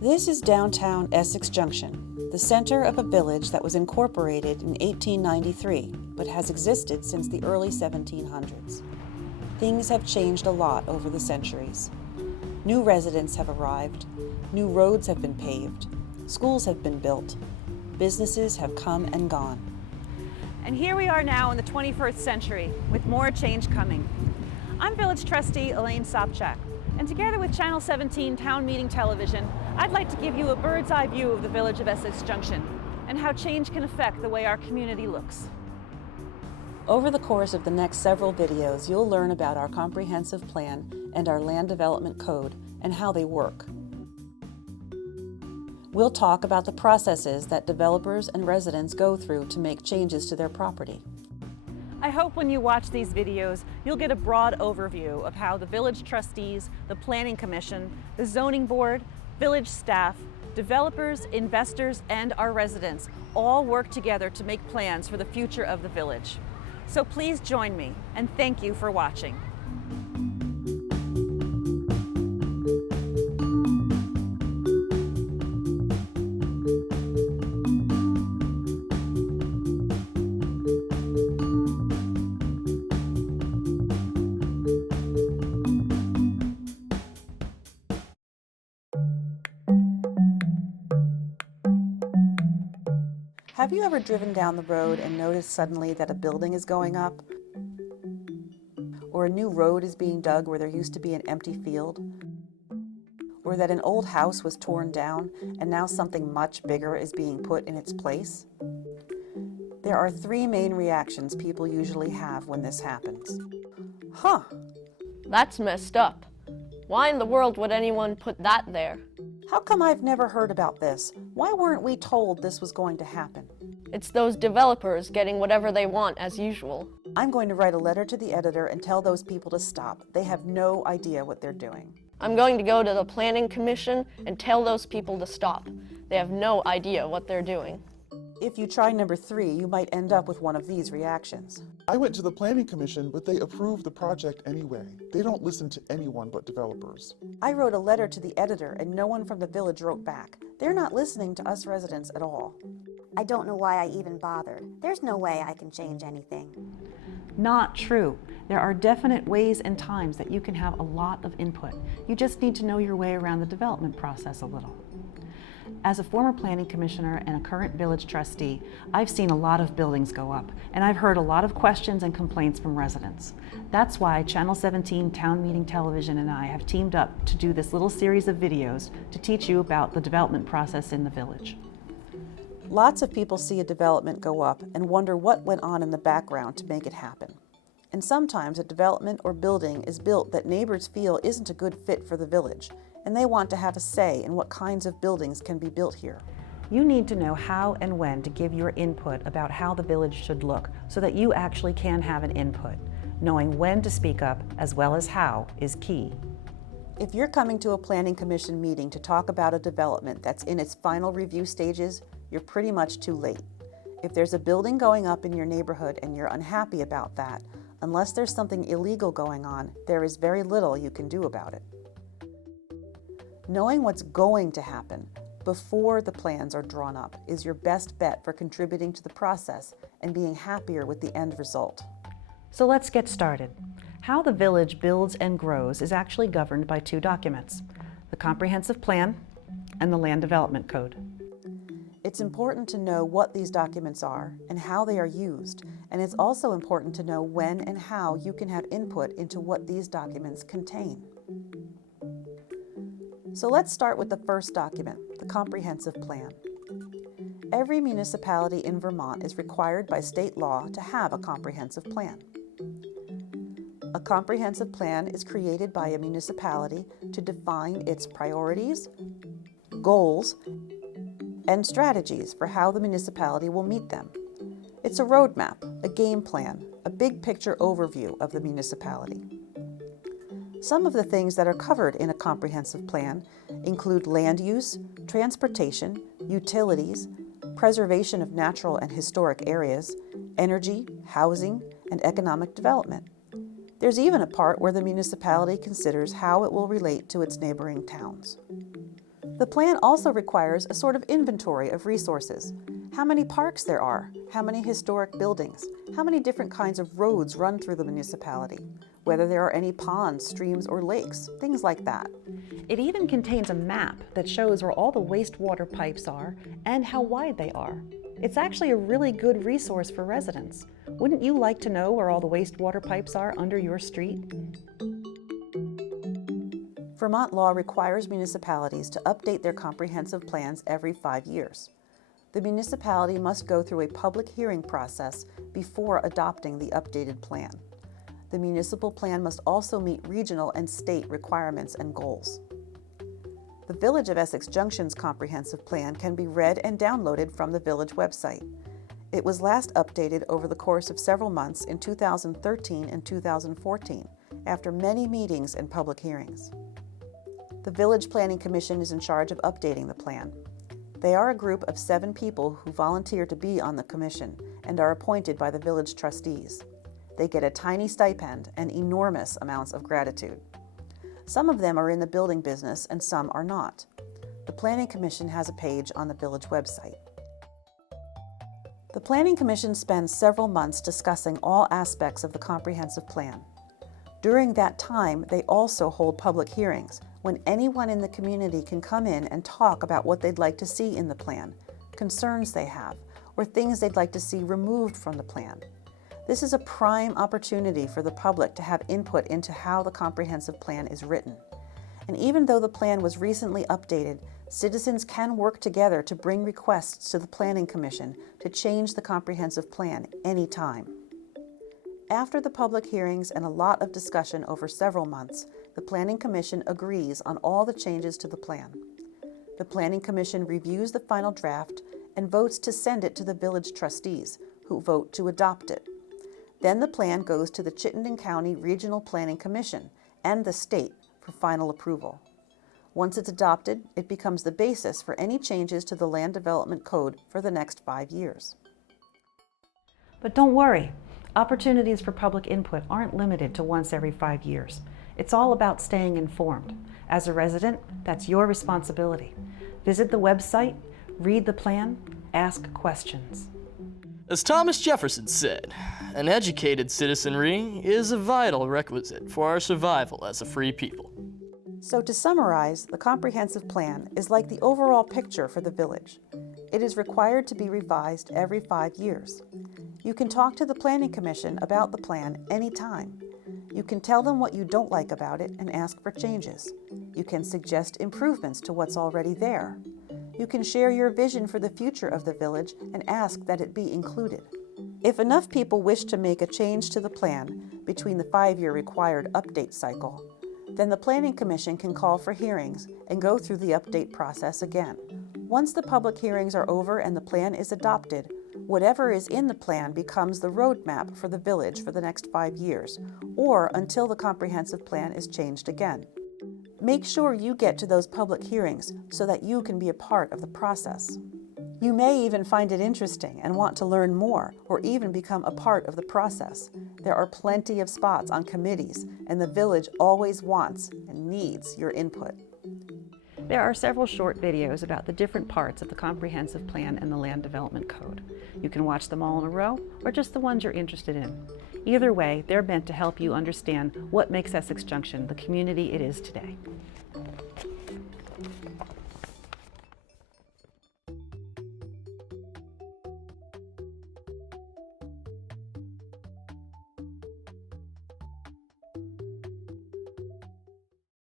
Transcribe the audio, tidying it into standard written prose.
This is downtown Essex Junction, the center of a village that was incorporated in 1893, but has existed since the early 1700s. Things have changed a lot over the centuries. New residents have arrived, new roads have been paved, schools have been built, businesses have come and gone. And here we are now in the 21st century, with more change coming. I'm Village Trustee Elaine Sobczak, and together with Channel 17 Town Meeting Television, I'd like to give you a bird's eye view of the village of Essex Junction and how change can affect the way our community looks. Over the course of the next several videos, you'll learn about our comprehensive plan and our land development code and how they work. We'll talk about the processes that developers and residents go through to make changes to their property. I hope when you watch these videos, you'll get a broad overview of how the village trustees, the planning commission, the zoning board, village staff, developers, investors, and our residents all work together to make plans for the future of the village. So please join me, and thank you for watching. Have you ever driven down the road and noticed suddenly that a building is going up? Or a new road is being dug where there used to be an empty field? Or that an old house was torn down and now something much bigger is being put in its place? There are three main reactions people usually have when this happens. Huh! That's messed up. Why in the world would anyone put that there? How come I've never heard about this? Why weren't we told this was going to happen? It's those developers getting whatever they want as usual. I'm going to write a letter to the editor and tell those people to stop. They have no idea what they're doing. I'm going to go to the planning commission and tell those people to stop. They have no idea what they're doing. If you try number 3, you might end up with one of these reactions. I went to the planning commission, but they approved the project anyway. They don't listen to anyone but developers. I wrote a letter to the editor and no one from the village wrote back. They're not listening to us residents at all. I don't know why I even bothered. There's no way I can change anything. Not true. There are definite ways and times that you can have a lot of input. You just need to know your way around the development process a little. As a former planning commissioner and a current village trustee, I've seen a lot of buildings go up, and I've heard a lot of questions and complaints from residents. That's why Channel 17 Town Meeting Television and I have teamed up to do this little series of videos to teach you about the development process in the village. Lots of people see a development go up and wonder what went on in the background to make it happen. And sometimes a development or building is built that neighbors feel isn't a good fit for the village, and they want to have a say in what kinds of buildings can be built here. You need to know how and when to give your input about how the village should look so that you actually can have an input. Knowing when to speak up as well as how is key. If you're coming to a planning commission meeting to talk about a development that's in its final review stages, you're pretty much too late. If there's a building going up in your neighborhood and you're unhappy about that, unless there's something illegal going on, there is very little you can do about it. Knowing what's going to happen before the plans are drawn up is your best bet for contributing to the process and being happier with the end result. So let's get started. How the village builds and grows is actually governed by two documents, the Comprehensive Plan and the Land Development Code. It's important to know what these documents are and how they are used, and it's also important to know when and how you can have input into what these documents contain. So let's start with the first document, the Comprehensive Plan. Every municipality in Vermont is required by state law to have a comprehensive plan. A comprehensive plan is created by a municipality to define its priorities, goals, and strategies for how the municipality will meet them. It's a roadmap, a game plan, a big picture overview of the municipality. Some of the things that are covered in a comprehensive plan include land use, transportation, utilities, preservation of natural and historic areas, energy, housing, and economic development. There's even a part where the municipality considers how it will relate to its neighboring towns. The plan also requires a sort of inventory of resources. How many parks there are, how many historic buildings, how many different kinds of roads run through the municipality, whether there are any ponds, streams, or lakes, things like that. It even contains a map that shows where all the wastewater pipes are and how wide they are. It's actually a really good resource for residents. Wouldn't you like to know where all the wastewater pipes are under your street? Vermont law requires municipalities to update their comprehensive plans every 5 years. The municipality must go through a public hearing process before adopting the updated plan. The municipal plan must also meet regional and state requirements and goals. The Village of Essex Junction's comprehensive plan can be read and downloaded from the village website. It was last updated over the course of several months in 2013 and 2014, after many meetings and public hearings. The Village Planning Commission is in charge of updating the plan. They are a group of 7 people who volunteer to be on the commission and are appointed by the village trustees. They get a tiny stipend and enormous amounts of gratitude. Some of them are in the building business and some are not. The Planning Commission has a page on the village website. The Planning Commission spends several months discussing all aspects of the comprehensive plan. During that time, they also hold public hearings when anyone in the community can come in and talk about what they'd like to see in the plan, concerns they have, or things they'd like to see removed from the plan. This is a prime opportunity for the public to have input into how the comprehensive plan is written. And even though the plan was recently updated, citizens can work together to bring requests to the Planning Commission to change the comprehensive plan anytime. After the public hearings and a lot of discussion over several months, the Planning Commission agrees on all the changes to the plan. The Planning Commission reviews the final draft and votes to send it to the village trustees, who vote to adopt it. Then the plan goes to the Chittenden County Regional Planning Commission and the state for final approval. Once it's adopted, it becomes the basis for any changes to the Land Development Code for the next 5 years. But don't worry, opportunities for public input aren't limited to once every 5 years. It's all about staying informed. As a resident, that's your responsibility. Visit the website, read the plan, ask questions. As Thomas Jefferson said, an educated citizenry is a vital requisite for our survival as a free people. So to summarize, the comprehensive plan is like the overall picture for the village. It is required to be revised every 5 years. You can talk to the Planning Commission about the plan anytime. You can tell them what you don't like about it and ask for changes. You can suggest improvements to what's already there. You can share your vision for the future of the village and ask that it be included. If enough people wish to make a change to the plan between the 5-year required update cycle, then the Planning Commission can call for hearings and go through the update process again. Once the public hearings are over and the plan is adopted, whatever is in the plan becomes the roadmap for the village for the next 5 years, or until the comprehensive plan is changed again. Make sure you get to those public hearings so that you can be a part of the process. You may even find it interesting and want to learn more, or even become a part of the process. There are plenty of spots on committees, and the village always wants and needs your input. There are several short videos about the different parts of the comprehensive plan and the Land Development Code. You can watch them all in a row, or just the ones you're interested in. Either way, they're meant to help you understand what makes Essex Junction the community it is today.